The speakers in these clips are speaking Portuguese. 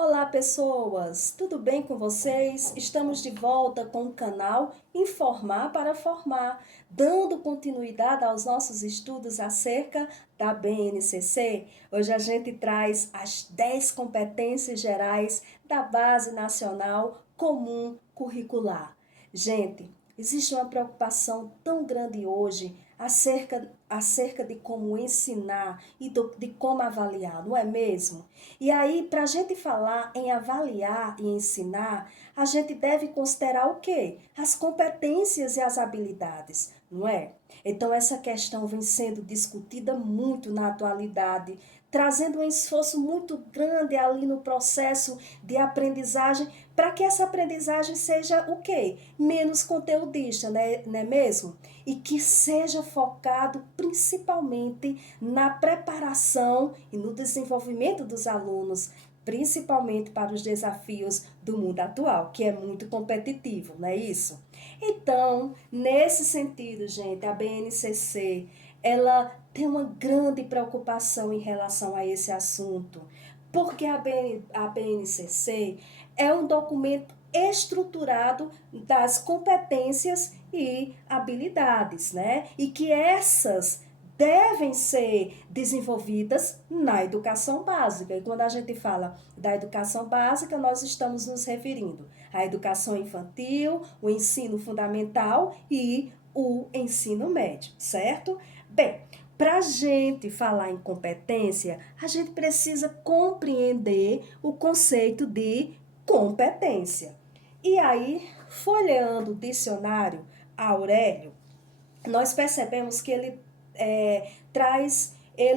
Olá, pessoas! Tudo bem com vocês? Estamos de volta com o canal Informar para Formar, dando continuidade aos nossos estudos acerca da BNCC. Hoje a gente traz as 10 competências gerais da Base Nacional Comum Curricular. Gente, existe uma preocupação tão grande hoje acerca de como ensinar e de como avaliar, não é mesmo? E aí, para a gente falar em avaliar e ensinar, a gente deve considerar o quê? As competências e as habilidades, não é? Então, essa questão vem sendo discutida muito na atualidade, trazendo um esforço muito grande ali no processo de aprendizagem, para que essa aprendizagem seja o quê? Menos conteudista, né, não é mesmo? E que seja focado principalmente na preparação e no desenvolvimento dos alunos, principalmente para os desafios do mundo atual, que é muito competitivo, não é isso? Então, nesse sentido, gente, a BNCC, ela tem uma grande preocupação em relação a esse assunto, porque a BNCC é um documento estruturado das competências e habilidades, né? E que essas devem ser desenvolvidas na educação básica. E quando a gente fala da educação básica, nós estamos nos referindo à educação infantil, o ensino fundamental e o ensino médio, certo? Bem, para a gente falar em competência, a gente precisa compreender o conceito de competência. E aí, folheando o dicionário Aurélio, nós percebemos que ele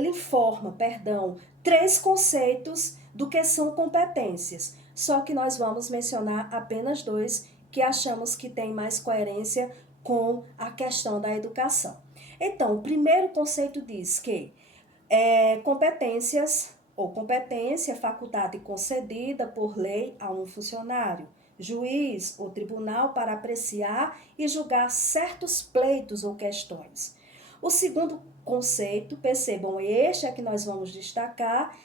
informa, perdão, três conceitos do que são competências. Só que nós vamos mencionar apenas dois que achamos que tem mais coerência com a questão da educação. Então, o primeiro conceito diz que competências ou competência, faculdade concedida por lei a um funcionário, juiz ou tribunal para apreciar e julgar certos pleitos ou questões. O segundo conceito, percebam, este é que nós vamos destacar,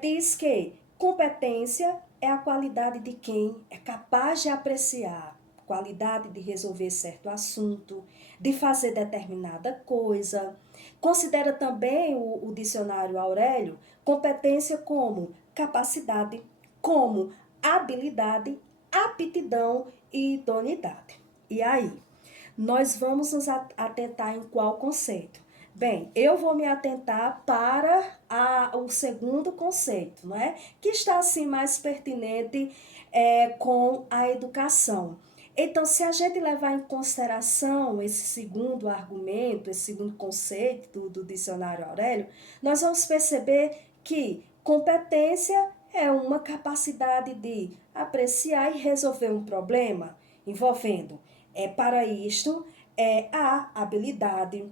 diz que competência é a qualidade de quem é capaz de apreciar, qualidade de resolver certo assunto, de fazer determinada coisa. Considera também o dicionário Aurélio competência como capacidade, como habilidade, aptidão e idoneidade. E aí, nós vamos nos atentar em qual conceito? Bem, eu vou me atentar para o segundo conceito, não é? Que está assim mais pertinente com a educação. Então, se a gente levar em consideração esse segundo argumento, esse segundo conceito do dicionário Aurélio, nós vamos perceber que competência é uma capacidade de apreciar e resolver um problema envolvendo, para isto, a habilidade,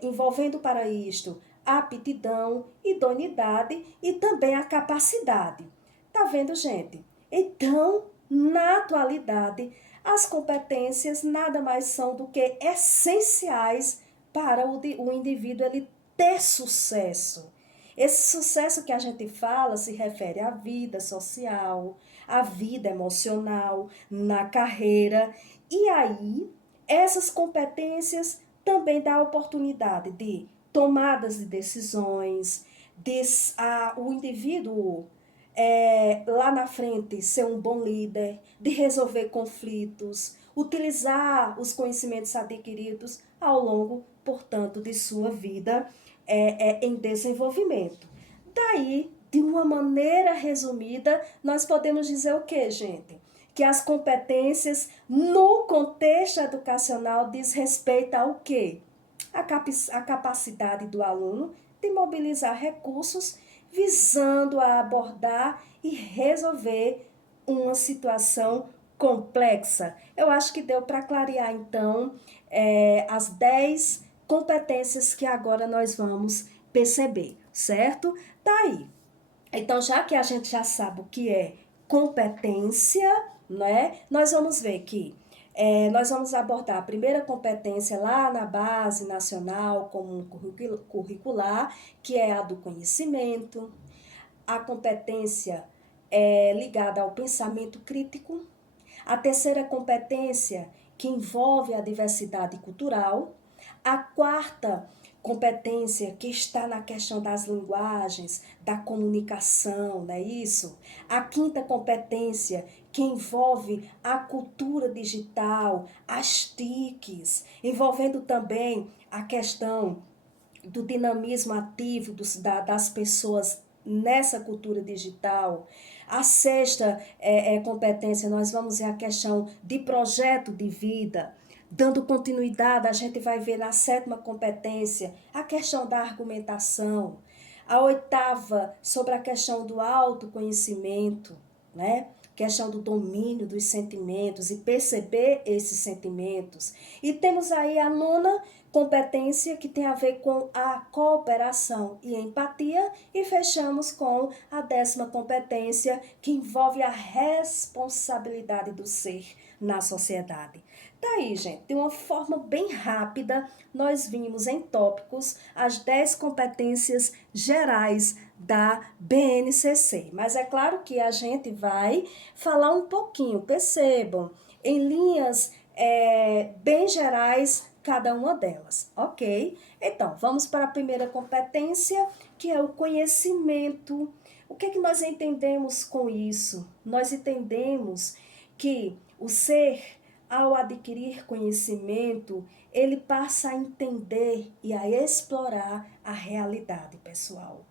envolvendo para isto a aptidão, idoneidade e também a capacidade. Tá vendo, gente? Então, na atualidade, as competências nada mais são do que essenciais para o indivíduo ele ter sucesso. Esse sucesso que a gente fala se refere à vida social, à vida emocional, na carreira. E aí, essas competências também dão a oportunidade de tomadas de decisões, o indivíduo lá na frente ser um bom líder, de resolver conflitos, utilizar os conhecimentos adquiridos ao longo, portanto, de sua vida em desenvolvimento. Daí, de uma maneira resumida, nós podemos dizer o que, gente? Que as competências no contexto educacional diz respeito ao quê? A capacidade do aluno de mobilizar recursos visando a abordar e resolver uma situação complexa. Eu acho que deu para clarear, então, as 10 competências que agora nós vamos perceber, certo? Tá aí. Então, já que a gente já sabe o que é competência, né? Nós vamos ver que nós vamos abordar a primeira competência lá na base nacional comum curricular, que é a do conhecimento, a competência é ligada ao pensamento crítico. A terceira competência, que envolve a diversidade cultural. A quarta competência, que está na questão das linguagens, da comunicação, não é isso? A quinta competência, que envolve a cultura digital, as TICs, envolvendo também a questão do dinamismo ativo das pessoas nessa cultura digital. A sexta competência, nós vamos ver a questão de projeto de vida. Dando continuidade, a gente vai ver na sétima competência a questão da argumentação. A oitava, sobre a questão do autoconhecimento, né? Questão do domínio dos sentimentos e perceber esses sentimentos. E temos aí a nona competência, que tem a ver com a cooperação e empatia, e fechamos com a décima competência, que envolve a responsabilidade do ser na sociedade. Tá aí, gente, de uma forma bem rápida, nós vimos em tópicos as 10 competências gerais da BNCC. Mas é claro que a gente vai falar um pouquinho, percebam, em linhas bem gerais, cada uma delas, ok? Então, vamos para a primeira competência, que é o conhecimento. O que é que nós entendemos com isso? Nós entendemos que o ser, ao adquirir conhecimento, ele passa a entender e a explorar a realidade, pessoal.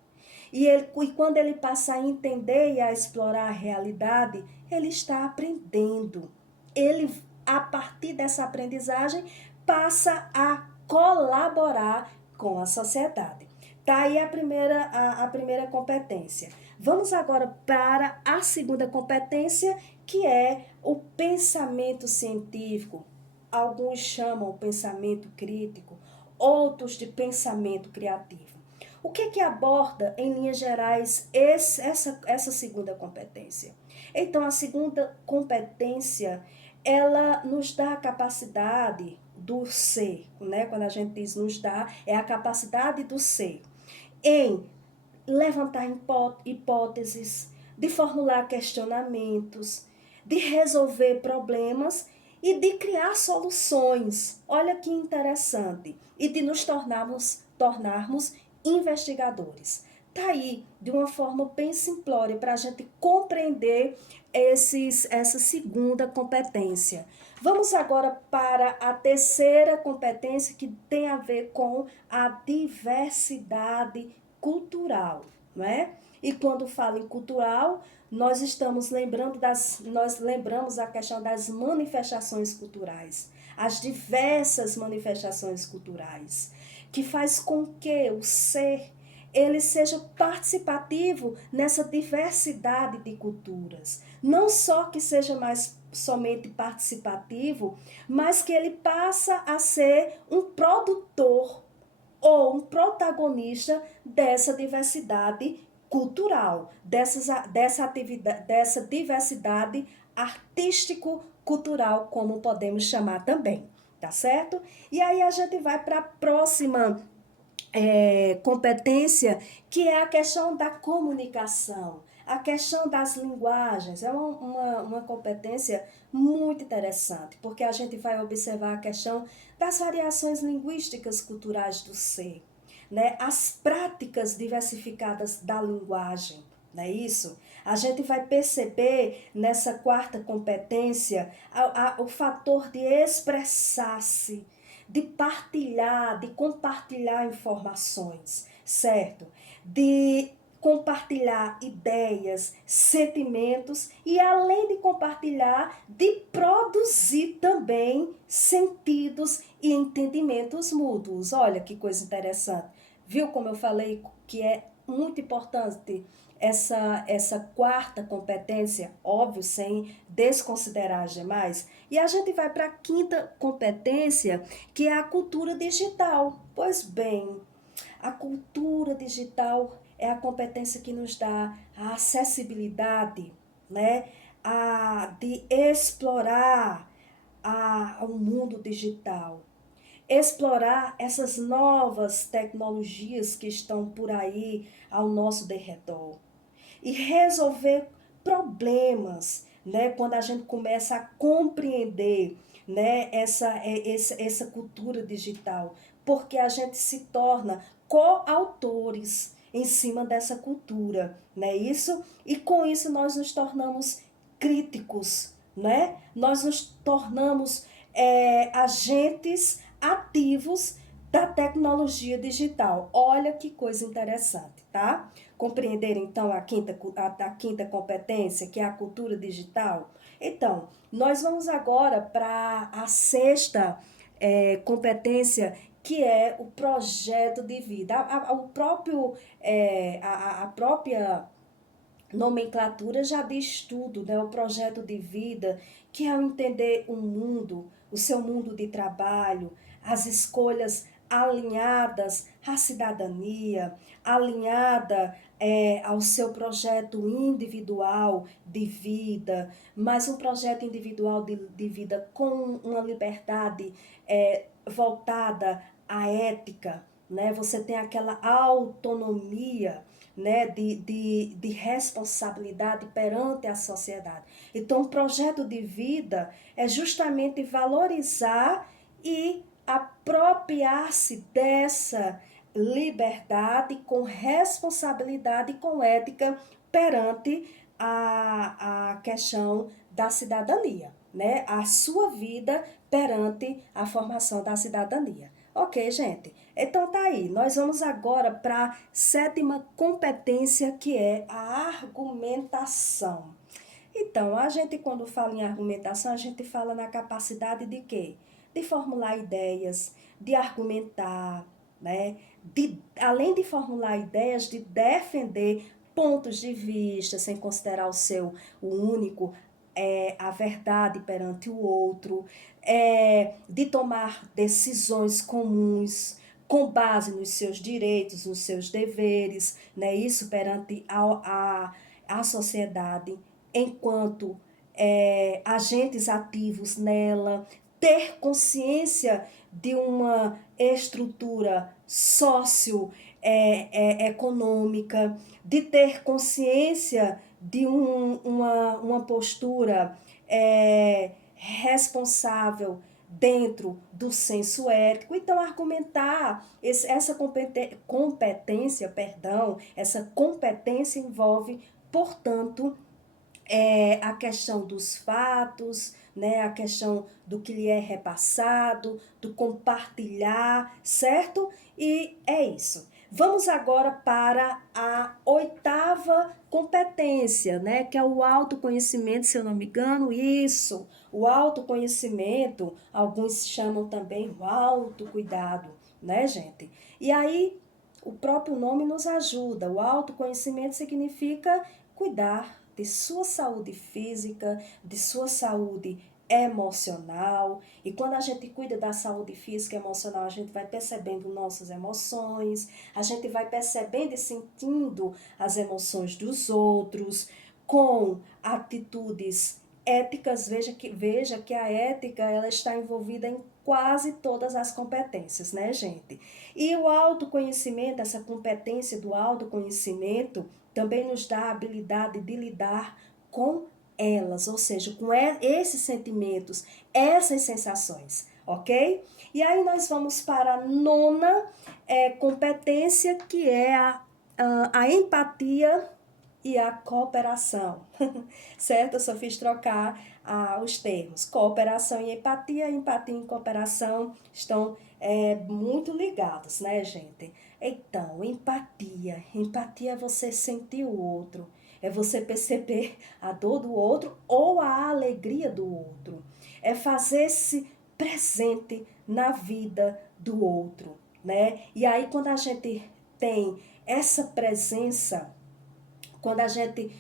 E quando ele passa a entender e a explorar a realidade, ele está aprendendo. Ele, a partir dessa aprendizagem, passa a colaborar com a sociedade. Tá aí a primeira competência. Vamos agora para a segunda competência, que é o pensamento científico. Alguns chamam o pensamento crítico, outros de pensamento criativo. O que aborda, em linhas gerais, essa segunda competência? Então, a segunda competência, ela nos dá a capacidade do ser, né? Quando a gente diz nos dá, é a capacidade do ser em levantar hipóteses, de formular questionamentos, de resolver problemas e de criar soluções. Olha que interessante. E de nos tornarmos investigadores. Tá aí, de uma forma bem simplória, para a gente compreender essa segunda competência. Vamos agora para a terceira competência, que tem a ver com a diversidade cultural, não é? E quando falo em cultural, nós lembramos a questão das manifestações culturais, as diversas manifestações culturais, que faz com que o ser ele seja participativo nessa diversidade de culturas. Não só que seja mais somente participativo, mas que ele passa a ser um produtor ou um protagonista dessa diversidade cultural, dessa diversidade artístico-cultural, como podemos chamar também, tá certo? E aí a gente vai para a próxima competência, que é a questão da comunicação, a questão das linguagens. É uma competência muito interessante, porque a gente vai observar a questão das variações linguísticas culturais do ser, né? As práticas diversificadas da linguagem. Não é isso? A gente vai perceber nessa quarta competência o fator de expressar-se, de partilhar, de compartilhar informações, certo? De compartilhar ideias, sentimentos e, além de compartilhar, de produzir também sentidos e entendimentos mútuos. Olha que coisa interessante. Viu como eu falei que é muito importante essa quarta competência, óbvio, sem desconsiderar as demais. E a gente vai para a quinta competência, que é a cultura digital. Pois bem, a cultura digital é a competência que nos dá a acessibilidade, né? De explorar o mundo digital, explorar essas novas tecnologias que estão por aí ao nosso derredor e resolver problemas, né? Quando a gente começa a compreender, né, essa cultura digital, porque a gente se torna coautores em cima dessa cultura, né? Isso, e com isso nós nos tornamos críticos, né? Nós nos tornamos agentes ativos da tecnologia digital. Olha que coisa interessante, tá? Compreender então a quinta competência, que é a cultura digital? Então, nós vamos agora para a sexta competência, que é o projeto de vida. O próprio, a própria nomenclatura já diz tudo, né? O projeto de vida, que é o entender o mundo, o seu mundo de trabalho, as escolhas alinhadas à cidadania, alinhada ao seu projeto individual de vida, mas um projeto individual de vida com uma liberdade voltada à ética, né? Você tem aquela autonomia, né, de responsabilidade perante a sociedade. Então, o projeto de vida é justamente valorizar e apropriar-se dessa liberdade com responsabilidade e com ética perante a questão da cidadania, né? A sua vida perante a formação da cidadania. Ok, gente? Então tá aí. Nós vamos agora para a sétima competência, que é a argumentação. Então, a gente quando fala em argumentação, a gente fala na capacidade de quê? De formular ideias, de argumentar, né? Além de formular ideias, de defender pontos de vista, sem considerar o único, a verdade perante o outro, de tomar decisões comuns com base nos seus direitos, nos seus deveres, né? Isso perante a sociedade, enquanto agentes ativos nela, ter consciência de uma estrutura econômica, de ter consciência de uma postura responsável dentro do senso ético. Então, argumentar essa competência envolve, portanto, a questão dos fatos, né, a questão do que lhe é repassado, do compartilhar, certo? E é isso. Vamos agora para a oitava competência, né, que é o autoconhecimento, se eu não me engano, isso. O autoconhecimento, alguns chamam também o autocuidado, né, gente? E aí, o próprio nome nos ajuda. O autoconhecimento significa cuidar de sua saúde física, de sua saúde emocional. E quando a gente cuida da saúde física e emocional, a gente vai percebendo nossas emoções, a gente vai percebendo e sentindo as emoções dos outros, com atitudes éticas. Veja que a ética, ela está envolvida em quase todas as competências, né, gente? E o autoconhecimento, essa competência do autoconhecimento, também nos dá a habilidade de lidar com elas, ou seja, com esses sentimentos, essas sensações, ok? E aí nós vamos para a nona competência, que é a empatia e a cooperação, certo? Eu só fiz trocar os termos. Cooperação e empatia e cooperação estão muito ligados, né, gente? Então, empatia. Empatia é você sentir o outro, é você perceber a dor do outro ou a alegria do outro, é fazer-se presente na vida do outro, né? E aí, quando a gente tem essa presença, quando a gente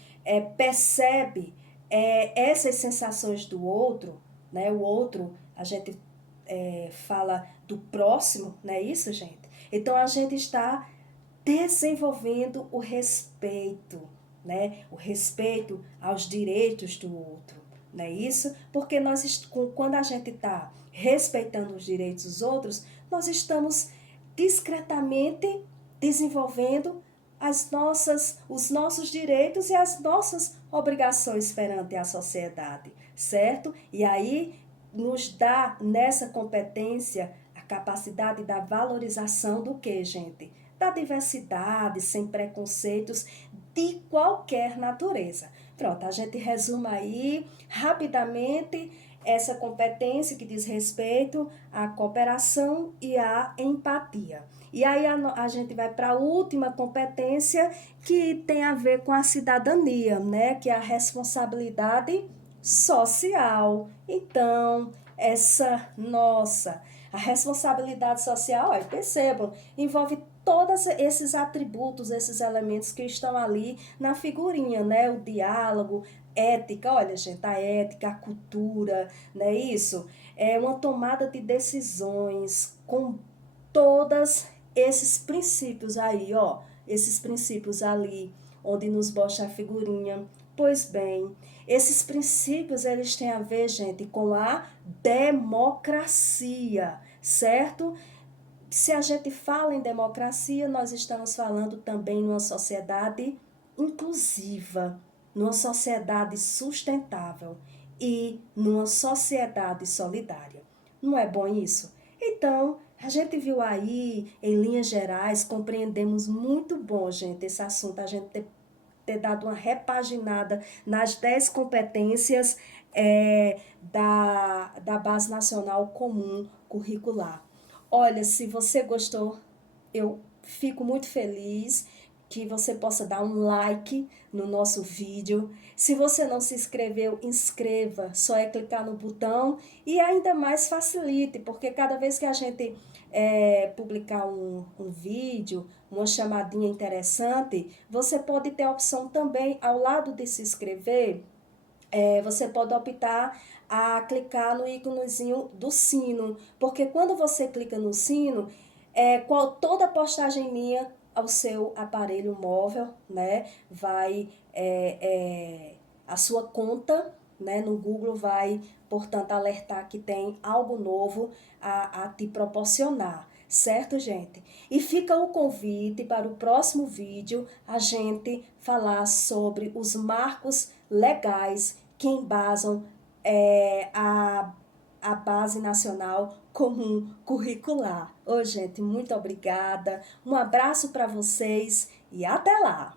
percebe essas sensações do outro, né? O outro, a gente fala do próximo, não é isso, gente? Então, a gente está desenvolvendo o respeito, né? O respeito aos direitos do outro, não é isso? Porque quando a gente está respeitando os direitos dos outros, nós estamos discretamente desenvolvendo os nossos direitos e as nossas obrigações perante a sociedade, certo? E aí nos dá nessa competência a capacidade da valorização do que, gente? Da diversidade, sem preconceitos de qualquer natureza. Pronto, a gente resume aí rapidamente essa competência que diz respeito à cooperação e à empatia. E aí a gente vai para a última competência que tem a ver com a cidadania, né? Que é a responsabilidade social. Então, a responsabilidade social, ó, percebam, envolve todos esses atributos, esses elementos que estão ali na figurinha, né? O diálogo, ética, olha, gente, a ética, a cultura, não é isso? É uma tomada de decisões com todos esses princípios aí, ó, esses princípios ali, onde nos mostra a figurinha. Pois bem, esses princípios, eles têm a ver, gente, com a democracia, certo? Se a gente fala em democracia, nós estamos falando também numa sociedade inclusiva, numa sociedade sustentável e numa sociedade solidária. Não é bom isso? Então, a gente viu aí, em linhas gerais, compreendemos muito bom, gente, esse assunto, a gente ter dado uma repaginada nas 10 competências da Base Nacional Comum Curricular. Olha, se você gostou, eu fico muito feliz que você possa dar um like no nosso vídeo. Se você não se inscreveu, inscreva. Só é clicar no botão e ainda mais facilite, porque cada vez que a gente publicar um vídeo, uma chamadinha interessante, você pode ter a opção também, ao lado de se inscrever, você pode optar a clicar no íconezinho do sino, porque quando você clica no sino, toda postagem minha ao seu aparelho móvel, né, vai, a sua conta, né, no Google vai, portanto, alertar que tem algo novo a te proporcionar, certo, gente? E fica o convite para o próximo vídeo a gente falar sobre os marcos legais que embasam a Base Nacional Comum Curricular. Ô, gente, muito obrigada. Um abraço para vocês e até lá!